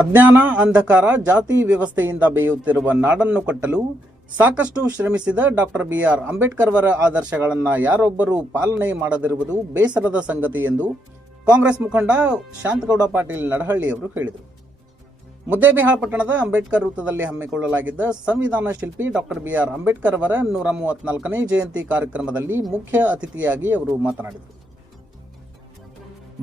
ಅಜ್ಞಾನ, ಅಂಧಕಾರ, ಜಾತಿ ವ್ಯವಸ್ಥೆಯಿಂದ ಬೇಯುತ್ತಿರುವ ನಾಡನ್ನು ಕಟ್ಟಲು ಸಾಕಷ್ಟು ಶ್ರಮಿಸಿದ ಡಾಕ್ಟರ್ ಬಿಆರ್ ಅಂಬೇಡ್ಕರ್ ಅವರ ಆದರ್ಶಗಳನ್ನ ಯಾರೊಬ್ಬರು ಪಾಲನೆ ಮಾಡದಿರುವುದು ಬೇಸರದ ಸಂಗತಿ ಎಂದು ಕಾಂಗ್ರೆಸ್ ಮುಖಂಡ ಶಾಂತಗೌಡ ಪಾಟೀಲ್ ನಡಹಳ್ಳಿ ಅವರು ಹೇಳಿದರು. ಮುದ್ದೇಬಿಹಾಳ ಪಟ್ಟಣದ ಅಂಬೇಡ್ಕರ್ ವೃತ್ತದಲ್ಲಿ ಹಮ್ಮಿಕೊಳ್ಳಲಾಗಿದ್ದ ಸಂವಿಧಾನ ಶಿಲ್ಪಿ ಡಾಕ್ಟರ್ ಬಿಆರ್ ಅಂಬೇಡ್ಕರ್ ಅವರ ನೂರ ಮೂವತ್ನಾಲ್ಕನೇ ಜಯಂತಿ ಕಾರ್ಯಕ್ರಮದಲ್ಲಿ ಮುಖ್ಯ ಅತಿಥಿಯಾಗಿ ಅವರು ಮಾತನಾಡಿದರು.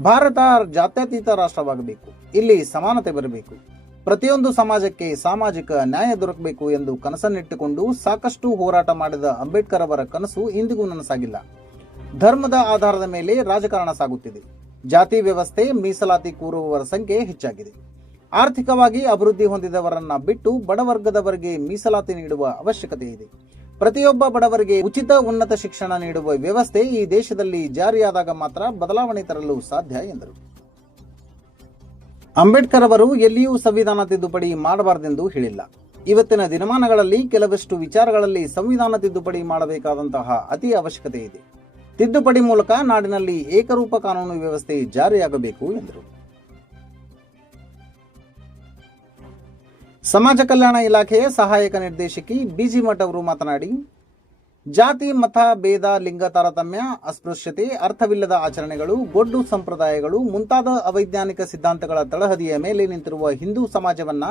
ಭಾರತ ಜಾತ್ಯತೀತ ರಾಷ್ಟ್ರವಾಗಬೇಕು. ಇಲ್ಲಿ ಸಮಾನತೆ ಬರಬೇಕು. ಪ್ರತಿಯೊಂದು ಸಮಾಜಕ್ಕೆ ಸಾಮಾಜಿಕ ನ್ಯಾಯ ದೊರಕಬೇಕು ಎಂದು ಕನಸನ್ನಿಟ್ಟುಕೊಂಡು ಸಾಕಷ್ಟು ಹೋರಾಟ ಮಾಡಿದ ಅಂಬೇಡ್ಕರ್ ಅವರ ಕನಸು ಇಂದಿಗೂ ನನಸಾಗಿಲ್ಲ. ಧರ್ಮದ ಆಧಾರದ ಮೇಲೆ ರಾಜಕಾರಣ ಸಾಗುತ್ತಿದೆ. ಜಾತಿ ವ್ಯವಸ್ಥೆ, ಮೀಸಲಾತಿ ಕೂರುವವರ ಸಂಖ್ಯೆ ಹೆಚ್ಚಾಗಿದೆ. ಆರ್ಥಿಕವಾಗಿ ಅಭಿವೃದ್ಧಿ ಹೊಂದಿದವರನ್ನ ಬಿಟ್ಟು ಬಡವರ್ಗದವರಿಗೆ ಮೀಸಲಾತಿ ನೀಡುವ ಅವಶ್ಯಕತೆ ಇದೆ ಪ್ರತಿಯೊಬ್ಬ ಬಡವರಿಗೆ ಉಚಿತ ಉನ್ನತ ಶಿಕ್ಷಣ ನೀಡುವ ವ್ಯವಸ್ಥೆ ಈ ದೇಶದಲ್ಲಿ ಜಾರಿಯಾದಾಗ ಮಾತ್ರ ಬದಲಾವಣೆ ತರಲು ಸಾಧ್ಯ ಎಂದರು. ಅಂಬೇಡ್ಕರ್ ಅವರು ಎಲ್ಲಿಯೂ ಸಂವಿಧಾನ ತಿದ್ದುಪಡಿ ಮಾಡಬಾರದೆಂದು ಹೇಳಿಲ್ಲ. ಇವತ್ತಿನ ದಿನಮಾನಗಳಲ್ಲಿ ಕೆಲವಷ್ಟು ವಿಚಾರಗಳಲ್ಲಿ ಸಂವಿಧಾನ ತಿದ್ದುಪಡಿ ಮಾಡಬೇಕಾದಂತಹ ಅತಿ ಅವಶ್ಯಕತೆ ಇದೆ. ತಿದ್ದುಪಡಿ ಮೂಲಕ ನಾಡಿನಲ್ಲಿ ಏಕರೂಪ ಕಾನೂನು ವ್ಯವಸ್ಥೆ ಜಾರಿಯಾಗಬೇಕು ಎಂದರು. ಸಮಾಜ ಕಲ್ಯಾಣ ಇಲಾಖೆಯ ಸಹಾಯಕ ನಿರ್ದೇಶಕಿ ಬಿಜಿ ಮಠ ಅವರು ಮಾತನಾಡಿ, ಜಾತಿ, ಮತ, ಭೇದ, ಲಿಂಗ ತಾರತಮ್ಯ, ಅಸ್ಪೃಶ್ಯತೆ, ಅರ್ಥವಿಲ್ಲದ ಆಚರಣೆಗಳು, ಗೊಡ್ಡು ಸಂಪ್ರದಾಯಗಳು, ಮುಂತಾದ ಅವೈಜ್ಞಾನಿಕ ಸಿದ್ಧಾಂತಗಳ ತಳಹದಿಯ ಮೇಲೆ ನಿಂತಿರುವ ಹಿಂದೂ ಸಮಾಜವನ್ನ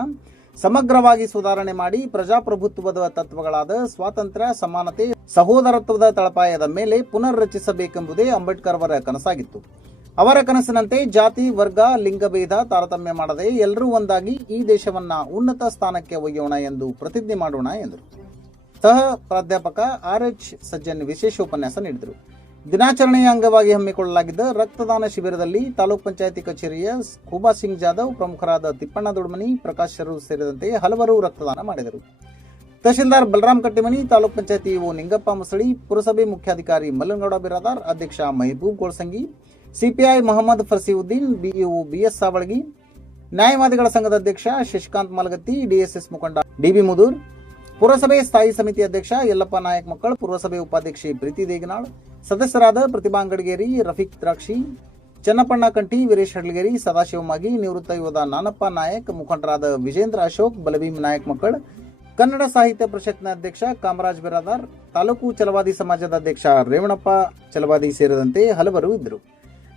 ಸಮಗ್ರವಾಗಿ ಸುಧಾರಣೆ ಮಾಡಿ ಪ್ರಜಾಪ್ರಭುತ್ವದ ತತ್ವಗಳಾದ ಸ್ವಾತಂತ್ರ್ಯ, ಸಮಾನತೆ, ಸಹೋದರತ್ವದ ತಳಪಾಯದ ಮೇಲೆ ಪುನರ್ ರಚಿಸಬೇಕೆಂಬುದೇ ಅಂಬೇಡ್ಕರ್ ಅವರ ಕನಸಾಗಿತ್ತು. ಅವರ ಕನಸಿನಂತೆ ಜಾತಿ, ವರ್ಗ ಲಿಂಗಭೇದ ತಾರತಮ್ಯ ಮಾಡದೆ ಎಲ್ಲರೂ ಒಂದಾಗಿ ಈ ದೇಶವನ್ನ ಉನ್ನತ ಸ್ಥಾನಕ್ಕೆ ಒಯ್ಯೋಣ ಎಂದು ಪ್ರತಿಜ್ಞೆ ಮಾಡೋಣ ಎಂದರು. ಸಹ ಪ್ರಾಧ್ಯಾಪಕ ಆರ್ ಎಚ್ ಸಜ್ಜನ್ ವಿಶೇಷ ಉಪನ್ಯಾಸ ನೀಡಿದರು. ದಿನಾಚರಣೆಯ ಅಂಗವಾಗಿ ಹಮ್ಮಿಕೊಳ್ಳಲಾಗಿದ್ದ ರಕ್ತದಾನ ಶಿಬಿರದಲ್ಲಿ ತಾಲೂಕ್ ಪಂಚಾಯಿತಿ ಕಚೇರಿಯ ಖೂಬಾ ಸಿಂಗ್ ಜಾಧವ್, ಪ್ರಮುಖರಾದ ತಿಪ್ಪಣ್ಣ ದೊಡ್ಮನಿ, ಪ್ರಕಾಶ್ ಶರು ಸೇರಿದಂತೆ ಹಲವರು ರಕ್ತದಾನ ಮಾಡಿದರು. ತಹಶೀಲ್ದಾರ್ ಬಲರಾಮ್ ಕಟ್ಟಿಮನಿ, ತಾಲೂಕ್ ಪಂಚಾಯತಿ ಓ ನಿಂಗಪ್ಪ ಮುಸಳಿ, ಪುರಸಭೆ ಮುಖ್ಯಾಧಿಕಾರಿ ಮಲ್ಲನಗೌಡ ಬಿರಾದಾರ್, ಅಧ್ಯಕ್ಷ Mehboob Golsangi CPI Mohammed Farsiuddin BEO BS Savalagi, ನ್ಯಾಯವಾದಿಗಳ ಸಂಘದ ಅಧ್ಯಕ್ಷ ಶಶಿಕಾಂತ್ ಮಲಗತ್ತಿ, ಡಿಎಸ್ಎಸ್ ಮುಖಂಡ ಡಿಬಿ ಮುದೂರ್, ಪುರಸಭೆ ಸ್ಥಾಯಿ ಸಮಿತಿ ಅಧ್ಯಕ್ಷ ಯಲ್ಲಪ್ಪ ನಾಯಕ್ ಮಕ್ಕಳ್, ಪುರಸಭೆ ಉಪಾಧ್ಯಕ್ಷೆ ಪ್ರೀತಿ ದೇಗನಾಳ್, ಸದಸ್ಯರಾದ ಪ್ರತಿಭಾ ಅಂಗಡಿಗೇರಿ ರಫೀಕ್ ದ್ರಾಕ್ಷಿ, ಚನ್ನಪ್ಪಣ್ಣ ಕಂಠಿ ವೀರೇಶ್ ಹಡ್ಲಗೇರಿ, ಸದಾಶಿವ ಮಾಗಿ, ನಿವೃತ್ತ ಯೋಧ ನಾನಪ್ಪ ನಾಯಕ್, ಮುಖಂಡರಾದ ವಿಜೇಂದ್ರ ಅಶೋಕ್, ಬಲಭೀಮ್ ನಾಯಕ್ ಮಕ್ಕಳ್, ಕನ್ನಡ ಸಾಹಿತ್ಯ ಪರಿಷತ್ನ ಅಧ್ಯಕ್ಷ ಕಾಮರಾಜ್ ಬಿರಾದಾರ್, ತಾಲೂಕು ಚಲವಾದಿ ಸಮಾಜದ ಅಧ್ಯಕ್ಷ ರೇವಣಪ್ಪ ಚಲವಾದಿ ಸೇರಿದಂತೆ ಹಲವರು ಇದ್ದರು.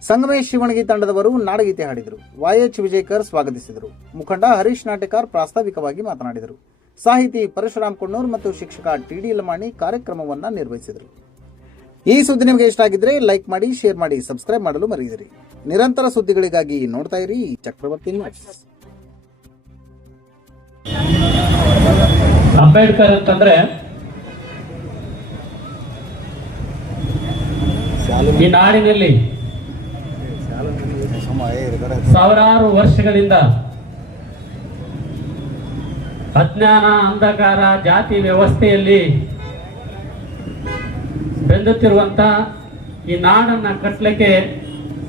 ಸಂಗಮೇಶ್ ಶಿವಣಗಿ ತಂಡದವರು ನಾಡಗೀತೆ ಹಾಡಿದರು. ವಾಯಚ್ ವಿಜಯಕರ್ ಸ್ವಾಗತಿಸಿದರು. ಮುಖಂಡ ಹರೀಶ್ ನಾಟೆಕಾರ್ ಪ್ರಾಸ್ತಾವಿಕವಾಗಿ ಮಾತನಾಡಿದರು. ಸಾಹಿತಿ ಪರಶುರಾಮ್ ಕೊಣ್ಣೂರ್ ಮತ್ತು ಶಿಕ್ಷಕ ಟಿಡಿ ಲಮಾಣಿ ಕಾರ್ಯಕ್ರಮವನ್ನ ನಿರ್ವಹಿಸಿದರು. ಈ ಸುದ್ದಿ ನಿಮಗೆ ಇಷ್ಟ ಆಗಿದ್ರೆ ಲೈಕ್ ಮಾಡಿ, ಶೇರ್ ಮಾಡಿ, ಸಬ್ಸ್ಕ್ರೈಬ್ ಮಾಡಲು ಮರೆಯದಿರಿ ನಿರಂತರ ಸುದ್ದಿಗಳಿಗಾಗಿ ನೋಡ್ತಾ ಇರಿ ಚಕ್ರವರ್ತಿ ಅಂಬೇಡ್ಕರ್ ಅಂತಂದ್ರೆ ಈ ನಾಡಿನಲ್ಲಿ ಸಾವಿರಾರು ವರ್ಷಗಳಿಂದ ಅಜ್ಞಾನ, ಅಂಧಕಾರ, ಜಾತಿ ವ್ಯವಸ್ಥೆಯಲ್ಲಿ ಬೆಂದುತ್ತಿರುವಂತ ಈ ನಾಡನ್ನ ಕಟ್ಟಲಿಕ್ಕೆ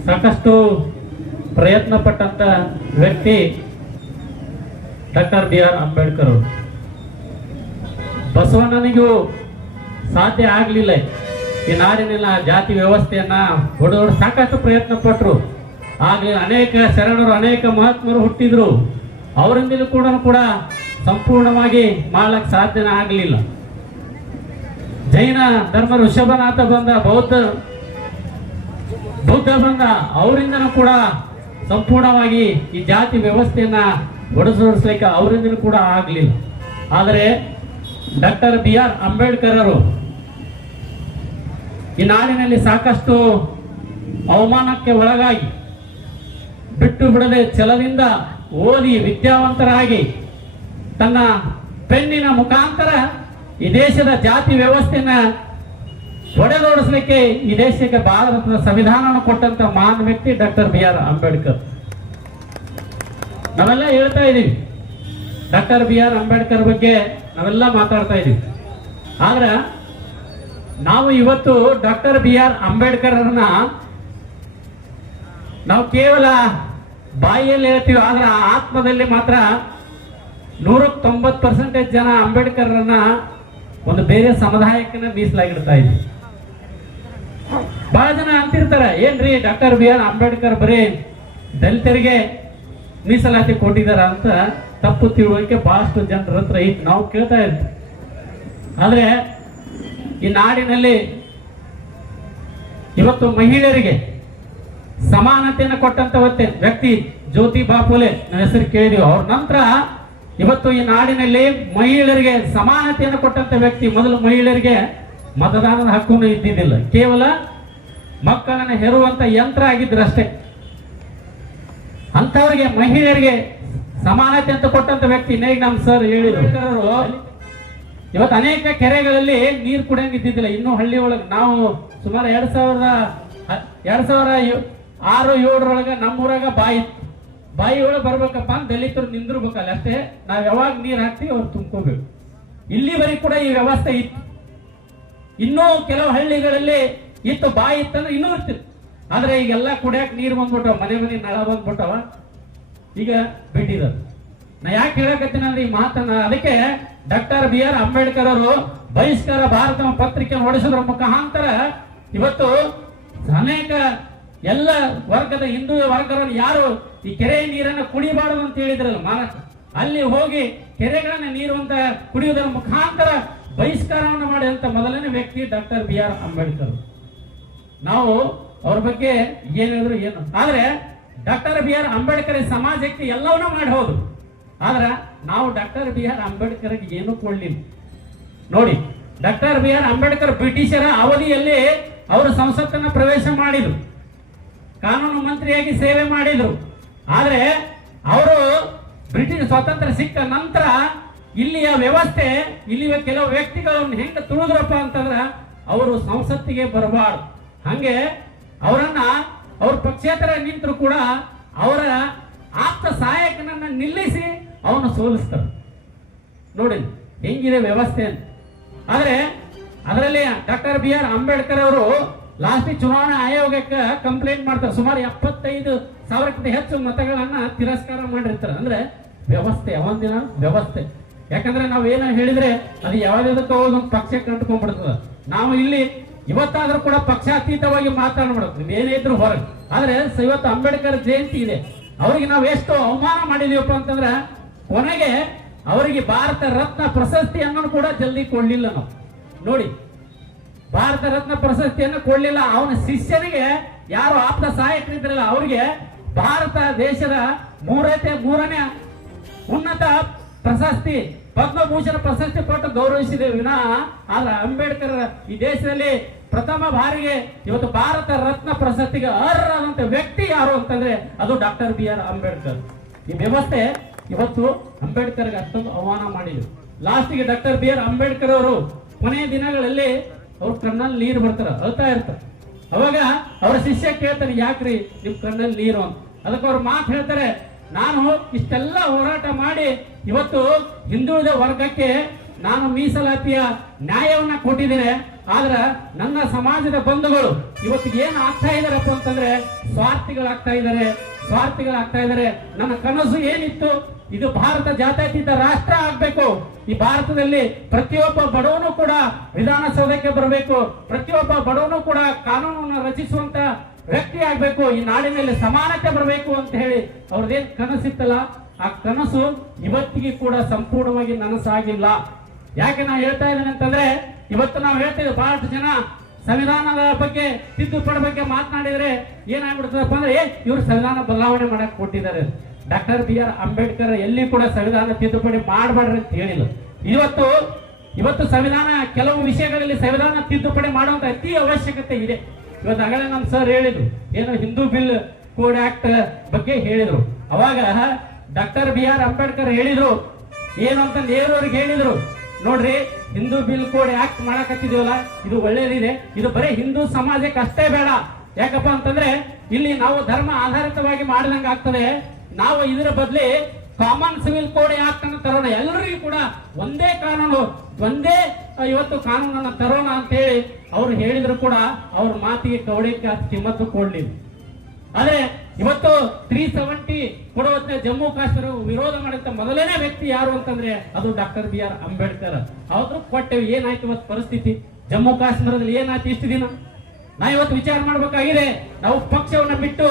ಸಾಕಷ್ಟು ಪ್ರಯತ್ನ ಪಟ್ಟಂತ ವ್ಯಕ್ತಿ ಡಾಕ್ಟರ್ ಬಿ ಆರ್ ಅಂಬೇಡ್ಕರ್ ಅವರು. ಬಸವಣ್ಣನಿಗೂ ಸಾಧ್ಯ ಆಗಲಿಲ್ಲ. ಈ ನಾಡಿನ ಜಾತಿ ವ್ಯವಸ್ಥೆಯನ್ನ ಹೊಡೆದವರು ಸಾಕಷ್ಟು ಪ್ರಯತ್ನ ಪಟ್ಟರು ಆಗಲಿ ಅನೇಕ ಶರಣರು, ಅನೇಕ ಮಹಾತ್ಮರು ಹುಟ್ಟಿದ್ರು. ಅವರಿಂದಲೂ ಕೂಡ ಕೂಡ ಸಂಪೂರ್ಣವಾಗಿ ಮಾಡ್ಲಕ್ಕೆ ಸಾಧ್ಯನ ಆಗಲಿಲ್ಲ. ಜೈನ ಧರ್ಮ ಋಷಭನಾಥ ಬಂದ, ಬೌದ್ಧ ಬೌದ್ಧ ಬಂದ, ಅವರಿಂದನೂ ಕೂಡ ಸಂಪೂರ್ಣವಾಗಿ ಈ ಜಾತಿ ವ್ಯವಸ್ಥೆಯನ್ನ ಒಡಸೋಡಿಸ್ಲಿಕ್ಕೆ ಅವರಿಂದಲೂ ಕೂಡ ಆಗಲಿಲ್ಲ. ಆದರೆ ಡಾಕ್ಟರ್ ಬಿ ಆರ್ ಅಂಬೇಡ್ಕರ್ ಅವರು ಈ ನಾಡಿನಲ್ಲಿ ಸಾಕಷ್ಟು ಅವಮಾನಕ್ಕೆ ಒಳಗಾಗಿ ಬಿಟ್ಟು ಬಿಡದೆ ಛಲದಿಂದ ಓದಿ ವಿದ್ಯಾವಂತರಾಗಿ ತನ್ನ ಪೆನ್ನಿನ ಮುಖಾಂತರ ಈ ದೇಶದ ಜಾತಿ ವ್ಯವಸ್ಥೆನ ಒಡೆದೋಡಿಸ್ಲಿಕ್ಕೆ ಈ ದೇಶಕ್ಕೆ ಭಾರತದ ಸಂವಿಧಾನವನ್ನು ಕೊಟ್ಟಂತ ಮಹಾನ್ ವ್ಯಕ್ತಿ ಡಾಕ್ಟರ್ ಬಿ ಆರ್ ಅಂಬೇಡ್ಕರ್. ನಾವೆಲ್ಲ ಹೇಳ್ತಾ ಇದ್ದೀವಿ. ಡಾಕ್ಟರ್ ಬಿ ಆರ್ ಅಂಬೇಡ್ಕರ್ ಬಗ್ಗೆ ನಾವೆಲ್ಲ ಮಾತಾಡ್ತಾ ಇದೀವಿ ಆದ್ರೆ ನಾವು ಇವತ್ತು ಡಾಕ್ಟರ್ ಬಿ ಆರ್ ಅಂಬೇಡ್ಕರ್ ಅವ್ರನ್ನ ನಾವು ಕೇವಲ ಬಾಯಿಯಲ್ಲಿ ಹೇಳ್ತೀವಿ, ಆದ್ರೆ ಆತ್ಮದಲ್ಲಿ ಮಾತ್ರ ನೂರಕ್ಕೆ ತೊಂಬತ್ತು ಪರ್ಸೆಂಟೇಜ್ ಜನ ಅಂಬೇಡ್ಕರ್ರನ್ನ ಒಂದು ಬೇರೆ ಸಮುದಾಯಕ್ಕನ್ನ ಮೀಸಲಾಗಿಡ್ತಾ ಇದ್ವಿ. ಬಹಳ ಜನ ಅಂತಿರ್ತಾರೆ, ಏನ್ರಿ ಡಾಕ್ಟರ್ ಬಿ ಆರ್ ಅಂಬೇಡ್ಕರ್ ಬರೀ ದಲಿತರಿಗೆ ಮೀಸಲಾತಿ ಕೊಟ್ಟಿದಾರ ಅಂತ ತಪ್ಪು ತಿಳುವಳಿಕೆ ಬಹಳಷ್ಟು ಜನರ ಹತ್ರ ಇತ್ತು ನಾವು ಕೇಳ್ತಾ ಇರ್ತೀವಿ. ಆದ್ರೆ ಈ ನಾಡಿನಲ್ಲಿ ಇವತ್ತು ಮಹಿಳೆಯರಿಗೆ ಸಮಾನತೆಯನ್ನು ಕೊಟ್ಟಂತ ವ್ಯಕ್ತಿ ಜ್ಯೋತಿ ಬಾಪುಲೆ, ನನ್ನ ಹೆಸರು ಕೇಳಿದೀವಿ ಅವ್ರ ನಂತರ ಇವತ್ತು ಈ ನಾಡಿನಲ್ಲಿ ಮಹಿಳೆಯರಿಗೆ ಸಮಾನತೆಯನ್ನು ಕೊಟ್ಟಂತ ವ್ಯಕ್ತಿ ಮೊದಲು ಮಹಿಳೆಯರಿಗೆ ಮತದಾನದ ಹಕ್ಕನ್ನು ಇದ್ದಿದ್ದಿಲ್ಲ. ಕೇವಲ ಮಕ್ಕಳನ್ನು ಹೆರುವಂತ ಯಂತ್ರ ಆಗಿದ್ರಷ್ಟೇ ಅಂತವರಿಗೆ ಮಹಿಳೆಯರಿಗೆ ಸಮಾನತೆ ಅಂತ ಕೊಟ್ಟಂತ ವ್ಯಕ್ತಿ ನೈಗ್ ನಮ್ ಸರ್ ಹೇಳಿದ್ರು. ಇವತ್ತು ಅನೇಕ ಕೆರೆಗಳಲ್ಲಿ ನೀರು ಕುಡಿಯಂಗ್ ಇದ್ದಿದ್ದಿಲ್ಲ. ಇನ್ನೂ ಹಳ್ಳಿ ಒಳಗೆ ನಾವು ಸುಮಾರು ಎರಡ್ ಸಾವಿರದ, ಎರಡ್ ಸಾವಿರ ಆರು ಏಳರೊಳಗೆ ನಮ್ಮೂರಾಗ ಬಾಯಿ. ಬಾಯಿ ಒಳಗೆ ಬರ್ಬೇಕಪ್ಪ ಅಂತ ದಲಿತರು ನಿಂದಿರ್ಬೇಕಲ್ಲ, ಅಷ್ಟೇ ನಾವ್ ಯಾವಾಗ ನೀರ್ ಹಾಕ್ತೀವಿ ಅವ್ರು ತುಂಬ್ಕೋಬೇಕು. ಇಲ್ಲಿವರೆಗೆ ಕೂಡ ಈ ವ್ಯವಸ್ಥೆ ಇತ್ತು. ಇನ್ನೂ ಕೆಲವು ಹಳ್ಳಿಗಳಲ್ಲಿ ಇತ್ತು, ಬಾಯಿ ಇತ್ತಂದ್ರೆ ಇನ್ನೂ ಇರ್ತಿತ್ತು. ಆದ್ರೆ ಈಗೆಲ್ಲ ಕುಡಿಯಕ್ ನೀರು ಬಂದ್ಬಿಟ್ಟವ, ಮನೆ ಮನೆ ನಳ ಬಂದ್ಬಿಟ್ಟವ. ಈಗ ಬಿಟ್ಟಿದ್ದಾರೆ ನಾ ಯಾಕೆ ಹೇಳಕತ್ತೀನಿ ಅಂದ್ರೆ ಈ ಮಾತನ್ನ, ಅದಕ್ಕೆ ಡಾಕ್ಟರ್ ಬಿ ಆರ್ ಅಂಬೇಡ್ಕರ್ ಅವರು ಬಹಿಷ್ಕಾರ ಭಾರತ ಪತ್ರಿಕೆ ಹೊಡೆಸೋದ್ರ ಮುಖಾಂತರ ಇವತ್ತು ಅನೇಕ ಎಲ್ಲ ವರ್ಗದ ಹಿಂದೂ ವರ್ಗದವರು ಯಾರು ಈ ಕೆರೆ ನೀರನ್ನು ಕುಡಿಬಾರದು ಅಂತ ಹೇಳಿದ್ರಲ್ಲ ಮಹಾರಾಷ್ಟ್ರ ಅಲ್ಲಿ ಹೋಗಿ ಕೆರೆಗಳನ್ನ ನೀರು ಅಂತ ಕುಡಿಯುವುದರ ಮುಖಾಂತರ ಬಹಿಷ್ಕಾರವನ್ನು ಮಾಡಿದಂತ ಮೊದಲನೇ ವ್ಯಕ್ತಿ ಡಾಕ್ಟರ್ ಬಿ ಆರ್ ಅಂಬೇಡ್ಕರ್. ನಾವು ಅವ್ರ ಬಗ್ಗೆ ಏನಿದ್ರು ಏನು. ಆದ್ರೆ ಡಾಕ್ಟರ್ ಬಿ ಆರ್ ಅಂಬೇಡ್ಕರ್ ಸಮಾಜಕ್ಕೆ ಎಲ್ಲವನ್ನೂ ಮಾಡಬಹುದು ಆದ್ರ ನಾವು ಡಾಕ್ಟರ್ ಬಿ ಆರ್ ಅಂಬೇಡ್ಕರ್ಗೆ ಏನು ಕೊಡ್ಲಿಲ್ಲ. ನೋಡಿ, ಡಾಕ್ಟರ್ ಬಿ ಆರ್ ಅಂಬೇಡ್ಕರ್ ಬ್ರಿಟಿಷರ ಅವಧಿಯಲ್ಲಿ ಅವರು ಸಂಸತ್ತನ್ನ ಪ್ರವೇಶ ಮಾಡಿದ್ರು. ಕಾನೂನು ಮಂತ್ರಿಯಾಗಿ ಸೇವೆ ಮಾಡಿದ್ರು. ಆದ್ರೆ ಅವರು ಬ್ರಿಟಿಷ್ ಸ್ವಾತಂತ್ರ್ಯ ಸಿಕ್ಕ ನಂತರ ಇಲ್ಲಿಯ ವ್ಯವಸ್ಥೆ, ಇಲ್ಲಿಯ ಕೆಲವು ವ್ಯಕ್ತಿಗಳನ್ನು ಹೆಂಗ ತುಳಿದ್ರಪ್ಪ ಅಂತಂದ್ರ ಅವರು ಸಂಸತ್ತಿಗೆ ಬರಬಾರ್ದು. ಹಂಗೆ ಅವರನ್ನ ಅವ್ರ ಪಕ್ಷೇತರ ನಿಂತರು ಕೂಡ ಅವರ ಆಪ್ತ ಸಹಾಯಕನನ್ನ ನಿಲ್ಲಿಸಿ ಅವನು ಸೋಲಿಸ್ತಾರೆ. ನೋಡಿ, ಹೆಂಗಿದೆ ವ್ಯವಸ್ಥೆ ಅಂತ. ಆದ್ರೆ ಅದರಲ್ಲಿ ಡಾಕ್ಟರ್ ಬಿ ಆರ್ ಅಂಬೇಡ್ಕರ್ ಅವರು ಲಾಸ್ಟ್ ಚುನಾವಣಾ ಆಯೋಗಕ್ಕೆ ಕಂಪ್ಲೇಂಟ್ ಮಾಡ್ತಾರೆ. ಸುಮಾರು ಎಪ್ಪತ್ತೈದು ಸಾವಿರಕ್ಕಿಂತ ಹೆಚ್ಚು ಮತಗಳನ್ನ ತಿರಸ್ಕಾರ ಮಾಡಿರ್ತಾರೆ. ಅಂದ್ರೆ ವ್ಯವಸ್ಥೆ ಒಂದಿನ ವ್ಯವಸ್ಥೆ. ಯಾಕಂದ್ರೆ ನಾವು ಏನ ಹೇಳಿದ್ರೆ ಅದು ಯಾವ್ದಾದಕ್ಕೆ ಹೋಗಿ ಒಂದು ಪಕ್ಷ ಕಂಡುಕೊಂಡ್ಬಿಡ್ತದ ನಾವು ಇಲ್ಲಿ ಇವತ್ತಾದ್ರೂ ಕೂಡ ಪಕ್ಷಾತೀತವಾಗಿ ಮಾತಾಡ್ಬಿಡುತ್ತೆ ಏನೇ ಇದ್ರು ಹೊರಗೆ. ಆದ್ರೆ ಇವತ್ತು ಅಂಬೇಡ್ಕರ್ ಜಯಂತಿ ಇದೆ. ಅವರಿಗೆ ನಾವು ಎಷ್ಟು ಅವಮಾನ ಮಾಡಿದೀವಪ್ಪ ಅಂತಂದ್ರೆ ಕೊನೆಗೆ ಅವರಿಗೆ ಭಾರತ ರತ್ನ ಪ್ರಶಸ್ತಿ ಪ್ರಶಸ್ತಿಯನ್ನು ಕೂಡ ಜಲ್ದಿ ಕೊಡ್ಲಿಲ್ಲ ನಾವು. ನೋಡಿ ಭಾರತ ರತ್ನ ಪ್ರಶಸ್ತಿಯನ್ನು ಕೊಡಲಿಲ್ಲ. ಅವನ ಶಿಷ್ಯನಿಗೆ ಯಾರು ಆಪ್ತ ಸಹಾಯಕರಿದ್ರಲ್ಲ ಅವರಿಗೆ ಭಾರತ ದೇಶದ ಮೂರತೆ ಮೂರನೇ ಉನ್ನತ ಪ್ರಶಸ್ತಿ, ಪದ್ಮಭೂಷಣ ಪ್ರಶಸ್ತಿ ಕೊಟ್ಟು ಗೌರವಿಸಿದೆ ವಿನಾ. ಆದ್ರೆ ಅಂಬೇಡ್ಕರ್ ಈ ದೇಶದಲ್ಲಿ ಪ್ರಥಮ ಬಾರಿಗೆ ಇವತ್ತು ಭಾರತ ರತ್ನ ಪ್ರಶಸ್ತಿಗೆ ಅರ್ಹರಾದಂತ ವ್ಯಕ್ತಿ ಯಾರು ಅಂತಂದ್ರೆ ಅದು ಡಾಕ್ಟರ್ ಬಿ ಆರ್ ಅಂಬೇಡ್ಕರ್. ಈ ವ್ಯವಸ್ಥೆ ಇವತ್ತು ಅಂಬೇಡ್ಕರ್ಗೆ ಅಷ್ಟೊಂದು ಅವಮಾನ ಮಾಡಿದ್ರು. ಲಾಸ್ಟ್ಗೆ ಡಾಕ್ಟರ್ ಬಿ ಆರ್ ಅಂಬೇಡ್ಕರ್ ಅವರು ಕೊನೆಯ ದಿನಗಳಲ್ಲಿ ಅವ್ರ ಕಣ್ಣಲ್ಲಿ ನೀರು ಬರ್ತಾರ, ಅಳ್ತಾ ಇರ್ತಾರ. ಅವಾಗ ಅವ್ರ ಶಿಷ್ಯ ಕೇಳ್ತಾರೆ, ಯಾಕ್ರಿ ನಿಮ್ ಕಣ್ಣಲ್ಲಿ ನೀರು ಅಂತ. ಅದಕ್ಕೆ ಅವ್ರ ಮಾತು ಹೇಳ್ತಾರೆ, ನಾನು ಇಷ್ಟೆಲ್ಲ ಹೋರಾಟ ಮಾಡಿ ಇವತ್ತು ಹಿಂದುಳಿದ ವರ್ಗಕ್ಕೆ ನಾನು ಮೀಸಲಾತಿಯ ನ್ಯಾಯವನ್ನ ಕೊಟ್ಟಿದ್ದೇನೆ. ಆದ್ರೆ ನನ್ನ ಸಮಾಜದ ಬಂಧುಗಳು ಇವತ್ತು ಏನು ಆಗ್ತಾ ಇದಾರಪ್ಪ ಅಂತಂದ್ರೆ ಸ್ವಾರ್ಥಿಗಳಾಗ್ತಾ ಇದ್ದಾರೆ ಸ್ವಾರ್ಥಿಗಳಾಗ್ತಾ ಇದ್ದಾರೆ. ನನ್ನ ಕನಸು ಏನಿತ್ತು? ಇದು ಭಾರತ ಜಾತ್ಯತೀತ ರಾಷ್ಟ್ರ ಆಗ್ಬೇಕು. ಈ ಭಾರತದಲ್ಲಿ ಪ್ರತಿಯೊಬ್ಬ ಬಡವನು ಕೂಡ ವಿಧಾನಸೌಧಕ್ಕೆ ಬರಬೇಕು. ಪ್ರತಿಯೊಬ್ಬ ಬಡವನು ಕೂಡ ಕಾನೂನನ್ನು ರಚಿಸುವಂತ ವ್ಯಕ್ತಿ ಆಗ್ಬೇಕು. ಈ ನಾಡಿನಲ್ಲಿ ಸಮಾನತೆ ಬರಬೇಕು ಅಂತ ಹೇಳಿ ಅವ್ರದ್ದೇನ್ ಕನಸಿತ್ತಲ್ಲ? ಆ ಕನಸು ಇವತ್ತಿಗೆ ಕೂಡ ಸಂಪೂರ್ಣವಾಗಿ ನನಸಾಗಿಲ್ಲ. ಯಾಕೆ ನಾ ಹೇಳ್ತಾ ಇದ್ದೇನೆ ಅಂತಂದ್ರೆ, ಇವತ್ತು ನಾವು ಹೇಳ್ತೇವೆ ಬಹಳಷ್ಟು ಜನ ಸಂವಿಧಾನದ ಬಗ್ಗೆ, ತಿದ್ದುಪಡಿ ಬಗ್ಗೆ ಮಾತನಾಡಿದ್ರೆ ಏನಾಗ್ಬಿಡ್ತದಪ್ಪ ಅಂದ್ರೆ ಇವ್ರು ಸಂವಿಧಾನ ಬದಲಾವಣೆ ಮಾಡಕ್ ಕೊಟ್ಟಿದ್ದಾರೆ. ಡಾಕ್ಟರ್ ಬಿ ಆರ್ ಅಂಬೇಡ್ಕರ್ ಎಲ್ಲಿ ಕೂಡ ಸಂವಿಧಾನ ತಿದ್ದುಪಡಿ ಮಾಡಬೇಡ್ರಿ ಅಂತ ಹೇಳಿಲ್ಲ. ಇವತ್ತು ಇವತ್ತು ಸಂವಿಧಾನ ಕೆಲವು ವಿಷಯಗಳಲ್ಲಿ ಸಂವಿಧಾನ ತಿದ್ದುಪಡಿ ಮಾಡುವಂತ ಅತಿ ಅವಶ್ಯಕತೆ ಇದೆ. ಇವತ್ತು ಆಗಲೇ ನಮ್ಮ ಸರ್ ಹೇಳಿದ್ರು. ಏನು ಹಿಂದೂ ಬಿಲ್ ಕೋಡ್ ಆಕ್ಟ್ ಬಗ್ಗೆ ಹೇಳಿದ್ರು. ಅವಾಗ ಡಾಕ್ಟರ್ ಬಿ ಆರ್ ಅಂಬೇಡ್ಕರ್ ಹೇಳಿದ್ರು. ಏನು ಅಂತ ನೇರವ್ರಿಗೆ ಹೇಳಿದ್ರು. ನೋಡ್ರಿ, ಹಿಂದೂ ಬಿಲ್ ಕೋಡ್ ಆಕ್ಟ್ ಮಾಡಕತ್ತಿದೀವಲ್ಲ, ಇದು ಒಳ್ಳೇದಿದೆ. ಇದು ಬರೀ ಹಿಂದೂ ಸಮಾಜಕ್ಕೆ ಅಷ್ಟೇ ಬೇಡ. ಯಾಕಪ್ಪ ಅಂತಂದ್ರೆ, ಇಲ್ಲಿ ನಾವು ಧರ್ಮ ಆಧಾರಿತವಾಗಿ ಮಾಡಿದಂಗೆ ಆಗ್ತದೆ ನಾವು ಇದರ ಬದಲಿ ಕಾಮನ್ ಸಿವಿಲ್ ಕೋಡ್ ಅನ್ನು ತರೋಣ. ಎಲ್ಲರಿಗೂ ಕೂಡ ಒಂದೇ ಕಾನೂನು, ಒಂದೇ ಇವತ್ತು ಕಾನೂನನ್ನ ತರೋಣ ಅಂತ ಹೇಳಿ ಅವ್ರು ಹೇಳಿದ್ರು ಕೂಡ ಅವ್ರ ಮಾತಿಗೆ ಅಷ್ಟು ಕಿಮ್ಮತ್ತು ಕೊಡ್ಲಿಲ್ಲ ಆದ್ರೆ ಇವತ್ತು ತ್ರೀ ಸೆವೆಂಟಿ ಕೊಡುವಂತೆ ಜಮ್ಮು ಕಾಶ್ಮೀರ ವಿರೋಧ ಮಾಡಿದ ಮೊದಲನೇ ವ್ಯಕ್ತಿ ಯಾರು ಅಂತಂದ್ರೆ ಅದು ಡಾಕ್ಟರ್ ಬಿ ಆರ್ ಅಂಬೇಡ್ಕರ್. ಅವರು ಕೊಟ್ಟೆವು ಏನಾಯ್ತು ಇವತ್ತು ಪರಿಸ್ಥಿತಿ? ಜಮ್ಮು ಕಾಶ್ಮೀರದಲ್ಲಿ ಏನಾಯ್ತು ಇಷ್ಟು ದಿನ? ನಾ ಇವತ್ತು ವಿಚಾರ ಮಾಡ್ಬೇಕಾಗಿದೆ. ನಾವು ಪಕ್ಷವನ್ನ ಬಿಟ್ಟು